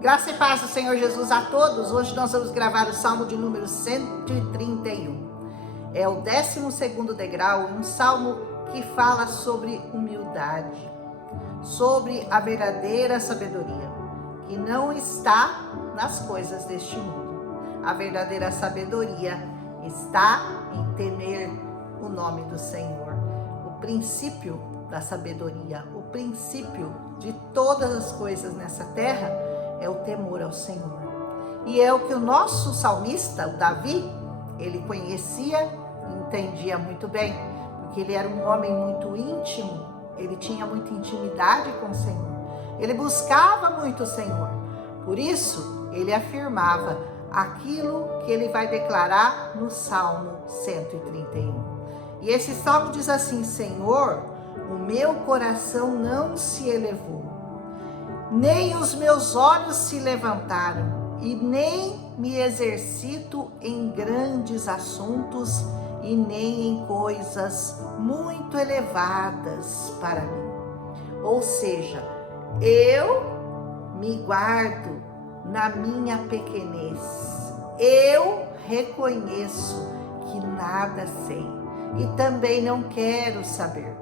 Graça e paz do Senhor Jesus a todos. Hoje nós vamos gravar o Salmo de número 131. É o 12º degrau, um salmo que fala sobre humildade, sobre a verdadeira sabedoria, que não está nas coisas deste mundo. A verdadeira sabedoria está em temer o nome do Senhor. O princípio da sabedoria, o princípio de todas as coisas nessa terra é o temor ao Senhor. E é o que o nosso salmista, o Davi, ele conhecia e entendia muito bem, porque ele era um homem muito íntimo, ele tinha muita intimidade com o Senhor, ele buscava muito o Senhor. Por isso, ele afirmava aquilo que ele vai declarar no Salmo 131. E esse salmo diz assim: Senhor, o meu coração não se elevou, nem os meus olhos se levantaram, e nem me exercito em grandes assuntos, e nem em coisas muito elevadas para mim. Ou seja, eu me guardo na minha pequenez, eu reconheço que nada sei e também não quero saber.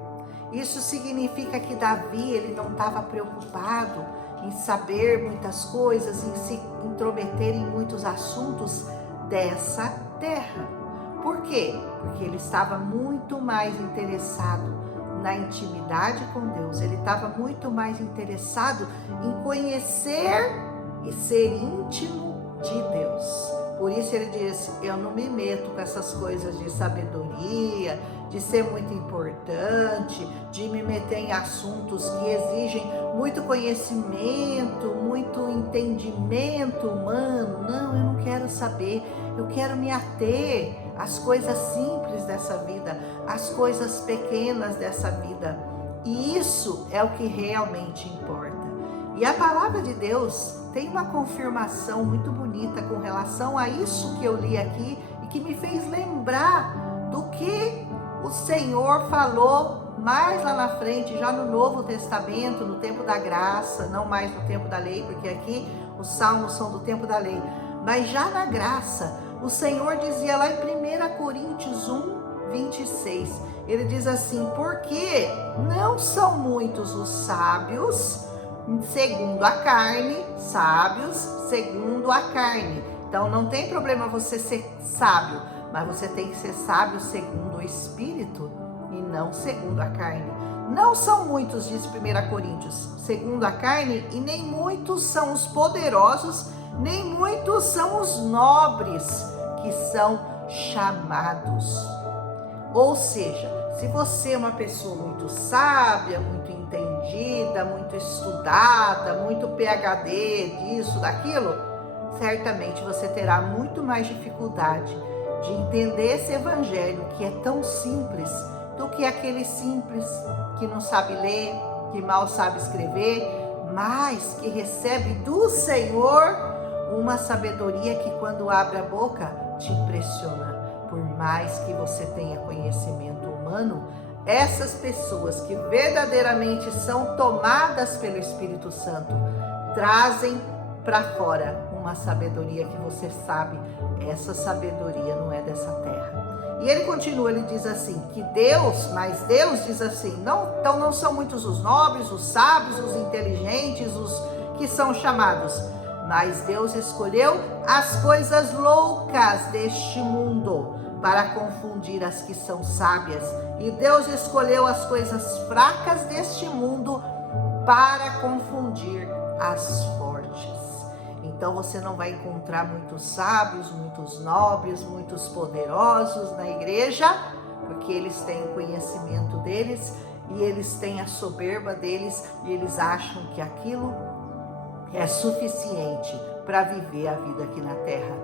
Isso significa que Davi, ele não estava preocupado em saber muitas coisas, em se intrometer em muitos assuntos dessa terra. Por quê? Porque ele estava muito mais interessado na intimidade com Deus, ele estava muito mais interessado em conhecer e ser íntimo de Deus. Por isso ele diz: eu não me meto com essas coisas de sabedoria, de ser muito importante, de me meter em assuntos que exigem muito conhecimento, muito entendimento humano. Não, eu não quero saber. Eu quero me ater às coisas simples dessa vida, às coisas pequenas dessa vida. E isso é o que realmente importa. E a palavra de Deus tem uma confirmação muito bonita com relação a isso que eu li aqui e que me fez lembrar do que o Senhor falou mais lá na frente, já no Novo Testamento, no tempo da graça, não mais no tempo da lei, porque aqui os salmos são do tempo da lei, mas já na graça, o Senhor dizia lá em 1 Coríntios 1:26, ele diz assim: porque não são muitos os sábios segundo a carne, sábios segundo a carne. Então não tem problema você ser sábio, mas você tem que ser sábio segundo o Espírito e não segundo a carne. Não são muitos, diz 1 Coríntios, segundo a carne, e nem muitos são os poderosos, nem muitos são os nobres que são chamados. Ou seja, se você é uma pessoa muito sábia, muito entendida, muito estudada, muito PhD disso, daquilo, certamente você terá muito mais dificuldade de entender esse evangelho que é tão simples do que aquele simples que não sabe ler, que mal sabe escrever, mas que recebe do Senhor uma sabedoria que quando abre a boca te impressiona. Por mais que você tenha conhecimento humano, essas pessoas que verdadeiramente são tomadas pelo Espírito Santo trazem para fora uma sabedoria que você sabe, essa sabedoria não é dessa terra. E ele continua, ele diz assim, que Deus diz assim, então não são muitos os nobres, os sábios, os inteligentes, os que são chamados, mas Deus escolheu as coisas loucas deste mundo para confundir as que são sábias. E Deus escolheu as coisas fracas deste mundo para confundir as fortes. Então você não vai encontrar muitos sábios, muitos nobres, muitos poderosos na igreja, porque eles têm o conhecimento deles e eles têm a soberba deles e eles acham que aquilo é suficiente para viver a vida aqui na terra.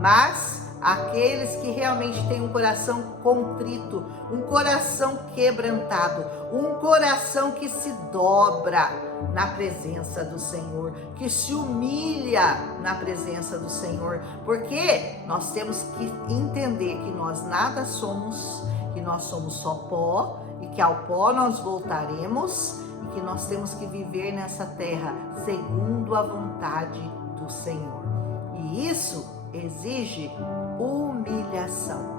Mas aqueles que realmente têm um coração contrito, um coração quebrantado, um coração que se dobra na presença do Senhor, que se humilha na presença do Senhor, porque nós temos que entender que nós nada somos, que nós somos só pó e que ao pó nós voltaremos, e que nós temos que viver nessa terra segundo a vontade do Senhor. E isso exige humilhação.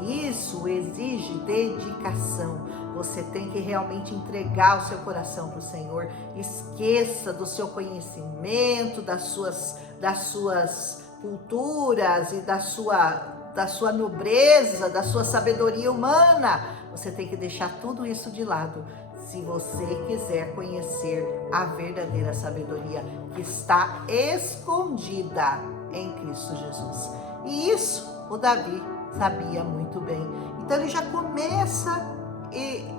E isso exige dedicação. Você tem que realmente entregar o seu coração para o Senhor. Esqueça do seu conhecimento, das suas culturas e da sua nobreza, da sua sabedoria humana. Você tem que deixar tudo isso de lado, se você quiser conhecer a verdadeira sabedoria que está escondida em Cristo Jesus. E isso o Davi sabia muito bem. Então ele já começa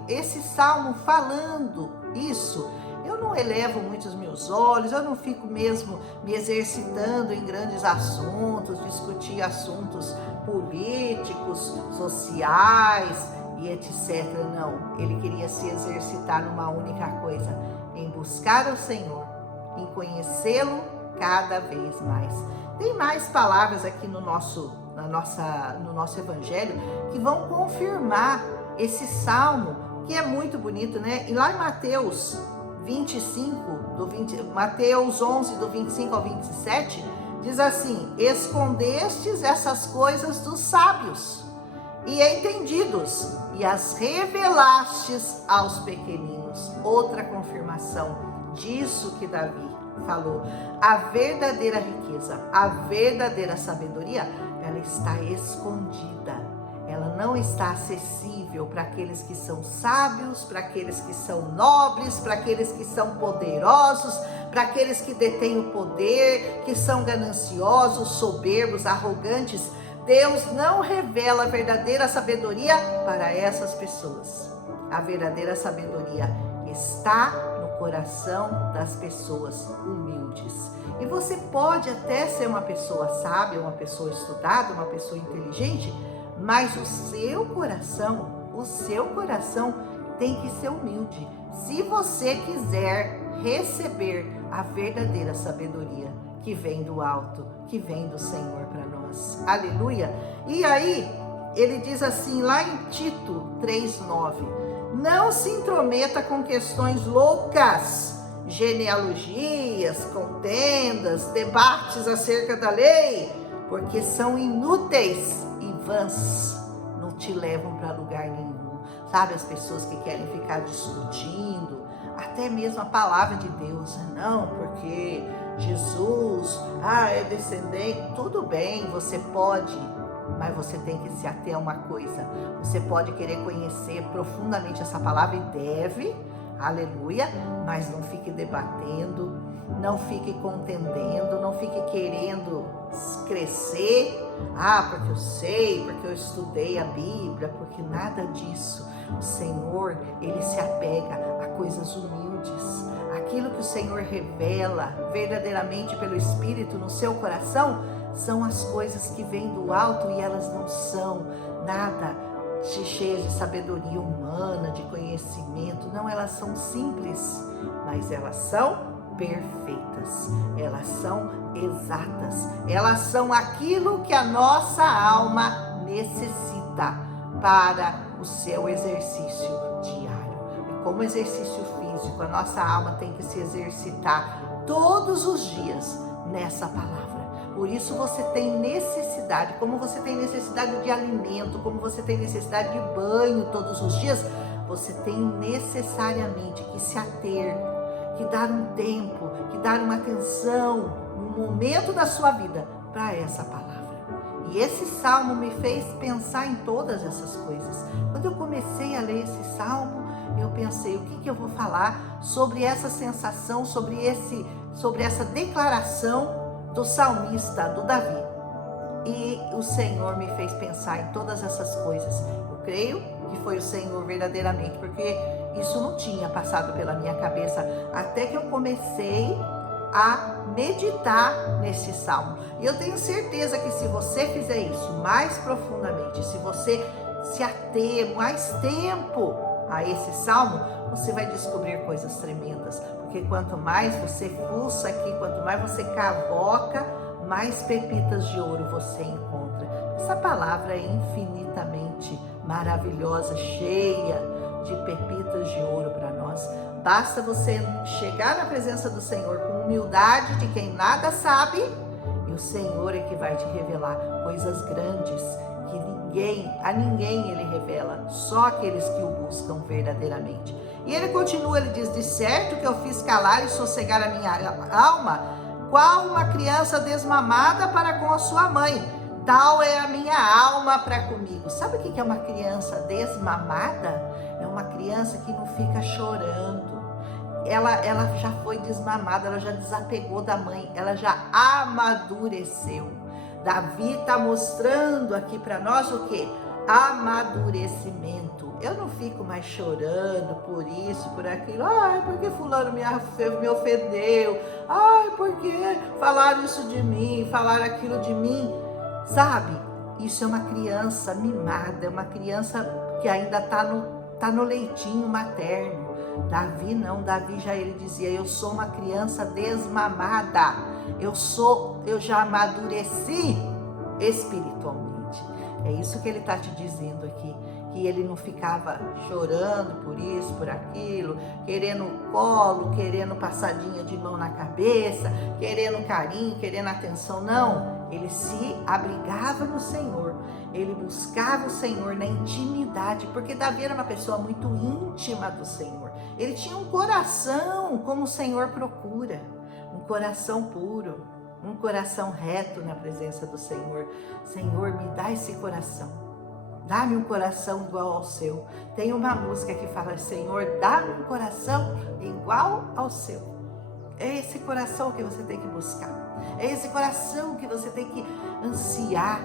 esse salmo falando isso. Eu não elevo muito os meus olhos, eu não fico mesmo me exercitando em grandes assuntos, discutir assuntos políticos, sociais e etc. Não, ele queria se exercitar numa única coisa, em buscar o Senhor, em conhecê-lo cada vez mais. Tem mais palavras aqui no nosso evangelho que vão confirmar esse salmo, que é muito bonito, né? E lá em Mateus 11, do 25 ao 27, diz assim: escondestes essas coisas dos sábios e entendidos, e as revelastes aos pequeninos. Outra confirmação disso que Davi falou. A verdadeira riqueza, a verdadeira sabedoria, ela está escondida. Ela não está acessível para aqueles que são sábios, para aqueles que são nobres, para aqueles que são poderosos, para aqueles que detêm o poder, que são gananciosos, soberbos, arrogantes. Deus não revela a verdadeira sabedoria para essas pessoas. A verdadeira sabedoria está no coração das pessoas humildes. E você pode até ser uma pessoa sábia, uma pessoa estudada, uma pessoa inteligente, mas o seu coração tem que ser humilde. Se você quiser receber a verdadeira sabedoria que vem do alto, que vem do Senhor para nós. Aleluia! E aí, ele diz assim, lá em Tito 3:9, não se intrometa com questões loucas, genealogias, contendas, debates acerca da lei, porque são inúteis e vãs, não te levam para lugar nenhum. Sabe, as pessoas que querem ficar discutindo, até mesmo a palavra de Deus, não, porque Jesus, é descendente, tudo bem, você pode, mas você tem que se ater a uma coisa. Você pode querer conhecer profundamente essa palavra e deve, aleluia, mas não fique debatendo, não fique contendendo, não fique querendo crescer, porque eu sei, porque eu estudei a Bíblia, porque nada disso. O Senhor, ele se apega a coisas humildes. Aquilo que o Senhor revela verdadeiramente pelo Espírito no seu coração são as coisas que vêm do alto, e elas não são nada cheias de sabedoria humana, de conhecimento. Não, elas são simples, mas elas são perfeitas, elas são exatas, elas são aquilo que a nossa alma necessita para o seu exercício diário. E como exercício físico, a nossa alma tem que se exercitar todos os dias nessa palavra. Por isso você tem necessidade, como você tem necessidade de alimento, como você tem necessidade de banho todos os dias, você tem necessariamente que se ater, que dar um tempo, que dar uma atenção, um momento da sua vida para essa palavra. E esse salmo me fez pensar em todas essas coisas. Quando eu comecei a ler esse salmo, eu pensei, o que eu vou falar sobre essa sensação, sobre essa declaração do salmista, do Davi. E o Senhor me fez pensar em todas essas coisas. Eu creio que foi o Senhor verdadeiramente, porque isso não tinha passado pela minha cabeça até que eu comecei a meditar nesse salmo. E eu tenho certeza que se você fizer isso mais profundamente, se você se ater mais tempo a esse salmo, você vai descobrir coisas tremendas. Porque quanto mais você fuça aqui, quanto mais você cavoca, mais pepitas de ouro você encontra. Essa palavra é infinitamente maravilhosa, cheia de pepitas de ouro para nós. Basta você chegar na presença do Senhor com humildade de quem nada sabe, e o Senhor é que vai te revelar coisas grandes que a ninguém ele revela, só aqueles que o buscam verdadeiramente. E ele continua, ele diz: de certo que eu fiz calar e sossegar a minha alma, qual uma criança desmamada para com a sua mãe, tal é a minha alma para comigo. Sabe o que é uma criança desmamada? É uma criança que não fica chorando. Ela já foi desmamada, ela já desapegou da mãe, ela já amadureceu. Davi está mostrando aqui para nós o que? Amadurecimento. Eu não fico mais chorando por isso, por aquilo. Ai, porque fulano me ofendeu. Ai, porque falaram isso de mim, falaram aquilo de mim. Sabe? Isso é uma criança mimada, é uma criança que ainda tá no leitinho materno. Davi não, Davi ele dizia: eu sou uma criança desmamada. Eu já amadureci espiritualmente. É isso que ele está te dizendo aqui, que ele não ficava chorando por isso, por aquilo, querendo colo, querendo passadinha de mão na cabeça, querendo carinho, querendo atenção. Não, ele se abrigava no Senhor, ele buscava o Senhor na intimidade, porque Davi era uma pessoa muito íntima do Senhor. Ele tinha um coração como o Senhor procura, um coração puro, um coração reto na presença do Senhor. Senhor, me dá esse coração, dá-me um coração igual ao seu. Tem uma música que fala: Senhor, dá-me um coração igual ao seu. É esse coração que você tem que buscar, é esse coração que você tem que ansiar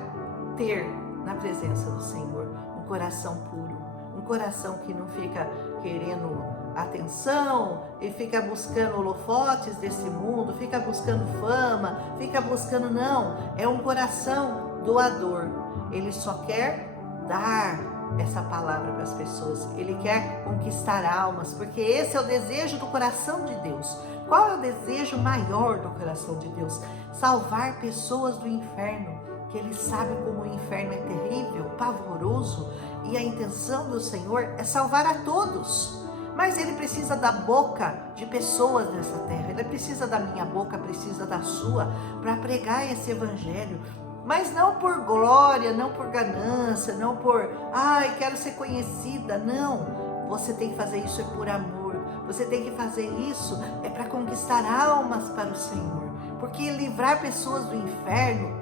ter na presença do Senhor. Um coração puro, um coração que não fica querendo atenção e fica buscando holofotes desse mundo, fica buscando fama, fica buscando, não, é um coração doador. Ele só quer dar essa palavra para as pessoas, ele quer conquistar almas, porque esse é o desejo do coração de Deus. Qual é o desejo maior do coração de Deus? Salvar pessoas do inferno, que ele sabe como o inferno é terrível, pavoroso, e a intenção do Senhor é salvar a todos. Mas ele precisa da boca de pessoas nessa terra, ele precisa da minha boca, precisa da sua, para pregar esse evangelho. Mas não por glória, não por ganância, não por, ai, quero ser conhecida, não. Você tem que fazer isso por amor, você tem que fazer isso para conquistar almas para o Senhor. Porque livrar pessoas do inferno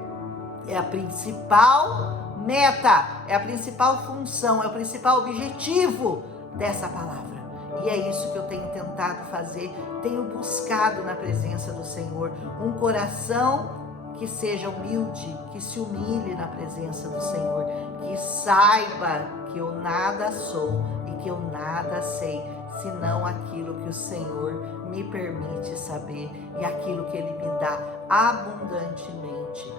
é a principal meta, é a principal função, é o principal objetivo dessa palavra. E é isso que eu tenho tentado fazer, tenho buscado na presença do Senhor, um coração que seja humilde, que se humilhe na presença do Senhor, que saiba que eu nada sou e que eu nada sei, senão aquilo que o Senhor me permite saber e aquilo que Ele me dá abundantemente,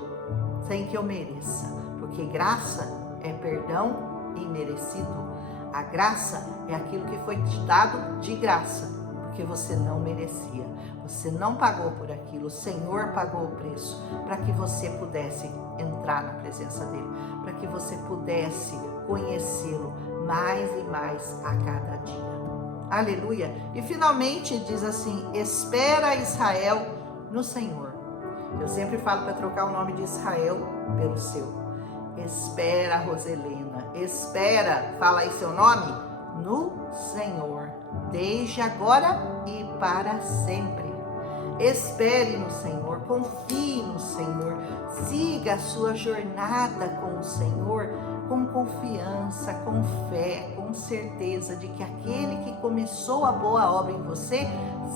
sem que eu mereça, porque graça é perdão imerecido. A graça é aquilo que foi te dado de graça, porque você não merecia, você não pagou por aquilo, o Senhor pagou o preço para que você pudesse entrar na presença dele, para que você pudesse conhecê-lo mais e mais a cada dia. Aleluia! E finalmente diz assim: espera Israel no Senhor. Eu sempre falo para trocar o nome de Israel pelo seu. Espera, Roselena, espera, fala aí seu nome, no Senhor, desde agora e para sempre. Espere no Senhor, confie no Senhor, siga a sua jornada com o Senhor com confiança, com fé, com certeza de que aquele que começou a boa obra em você,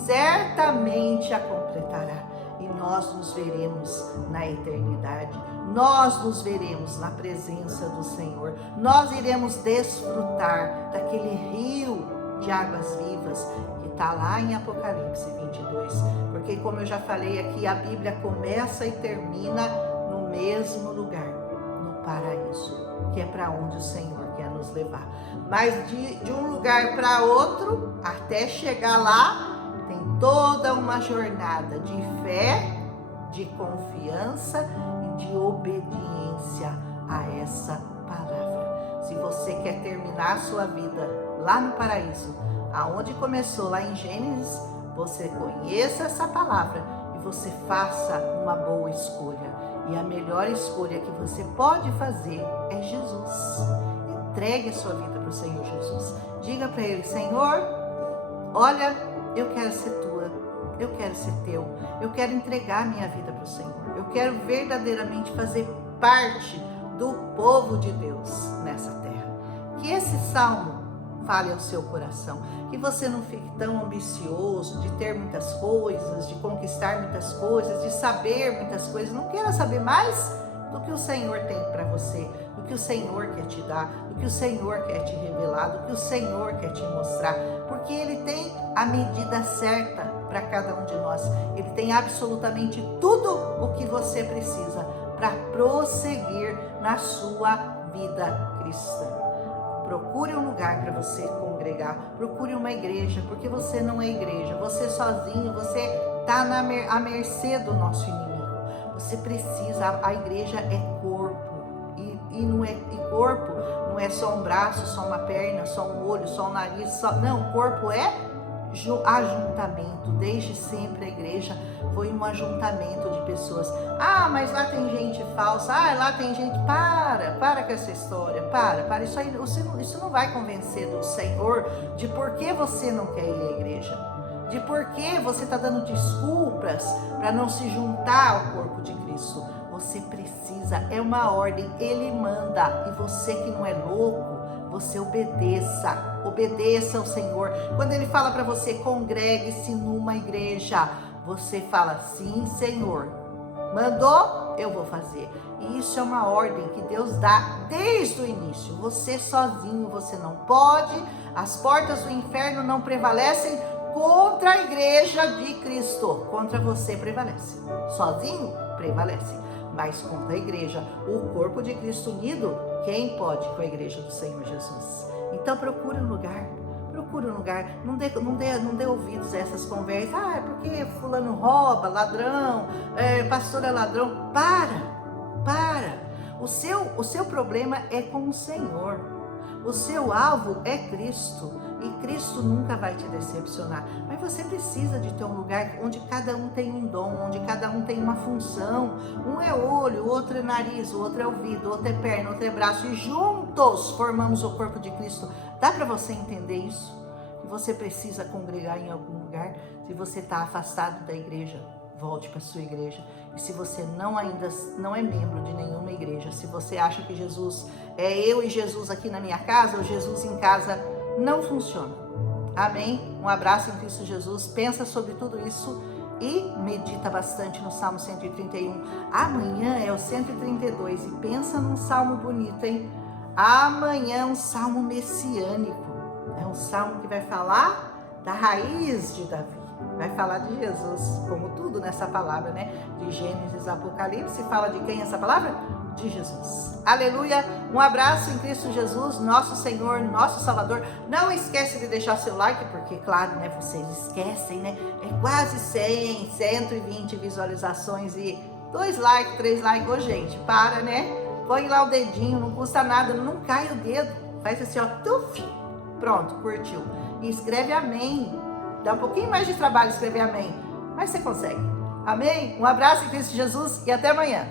certamente a completará. E nós nos veremos na eternidade, nós nos veremos na presença do Senhor, nós iremos desfrutar daquele rio de águas vivas que está lá em Apocalipse 22, porque como eu já falei aqui, a Bíblia começa e termina no mesmo lugar, no paraíso, que é para onde o Senhor quer nos levar. Mas de um lugar para outro, até chegar lá, tem toda uma jornada de fé, de confiança e de obediência a essa palavra. Se você quer terminar a sua vida lá no paraíso, aonde começou lá em Gênesis, você conheça essa palavra e você faça uma boa escolha. E a melhor escolha que você pode fazer é Jesus. Entregue a sua vida para o Senhor Jesus. Diga para Ele: Senhor, olha, eu quero ser tua, eu quero ser teu, eu quero entregar minha vida para o Senhor. Eu quero verdadeiramente fazer parte do povo de Deus nessa terra. Que esse salmo fale ao seu coração, que você não fique tão ambicioso de ter muitas coisas, de conquistar muitas coisas, de saber muitas coisas. Não queira saber mais do que o Senhor tem para você, do que o Senhor quer te dar, do que o Senhor quer te revelar, do que o Senhor quer te mostrar, porque Ele tem a medida certa para cada um de nós. Ele tem absolutamente tudo o que você precisa para prosseguir na sua vida cristã. Procure um lugar para você congregar, procure uma igreja, porque você não é igreja, você sozinho, você está à mercê do nosso inimigo. Você precisa, a igreja é corpo, e corpo não é só um braço, só uma perna, só um olho, só um nariz, não, corpo é ajuntamento. Desde sempre a igreja foi um ajuntamento de pessoas. Ah, mas lá tem gente falsa, lá tem gente... Para com essa história, para, isso aí, isso não vai convencer do Senhor de por que você não quer ir à igreja, de por que você está dando desculpas para não se juntar ao corpo de Cristo. Você precisa, é uma ordem, Ele manda, e você que não é louco, você obedeça ao Senhor. Quando Ele fala para você, congregue-se numa igreja, você fala, sim, Senhor, mandou, eu vou fazer. E isso é uma ordem que Deus dá desde o início. Você sozinho, você não pode, as portas do inferno não prevalecem contra a igreja de Cristo. Contra você prevalece, sozinho prevalece, mas contra a igreja, o corpo de Cristo unido, quem pode com a igreja do Senhor Jesus? Então procure um lugar, não dê ouvidos a essas conversas. É porque fulano rouba, ladrão, pastor é ladrão. Para. O seu problema é com o Senhor. O seu alvo é Cristo, e Cristo nunca vai te decepcionar. Mas você precisa de ter um lugar onde cada um tem um dom, onde cada um tem uma função. Um é olho, o outro é nariz, o outro é ouvido, o outro é perna, o outro é braço, e juntos formamos o corpo de Cristo. Dá para você entender isso? Que você precisa congregar em algum lugar. Se você está afastado da igreja, volte para a sua igreja. E se você ainda não é membro de nenhuma igreja, se você acha que Jesus é eu e Jesus aqui na minha casa, ou Jesus em casa, não funciona. Amém? Um abraço em Cristo Jesus. Pensa sobre tudo isso e medita bastante no Salmo 131. Amanhã é o 132 e pensa num salmo bonito, hein? Amanhã é um salmo messiânico. É um salmo que vai falar da raiz de Davi. Vai falar de Jesus, como tudo nessa palavra, né? De Gênesis, Apocalipse, fala de quem essa palavra? De Jesus. Aleluia! Um abraço em Cristo Jesus, nosso Senhor, nosso Salvador. Não esquece de deixar seu like, porque, claro, né? Vocês esquecem, né? É quase 100, 120 visualizações e 2 likes, 3 likes. Ô, gente, para, né? Põe lá o dedinho, não custa nada, não cai o dedo. Faz assim, ó, tuf, pronto, curtiu. E escreve amém. Dá um pouquinho mais de trabalho escrever amém, mas você consegue. Amém? Um abraço em Cristo Jesus e até amanhã.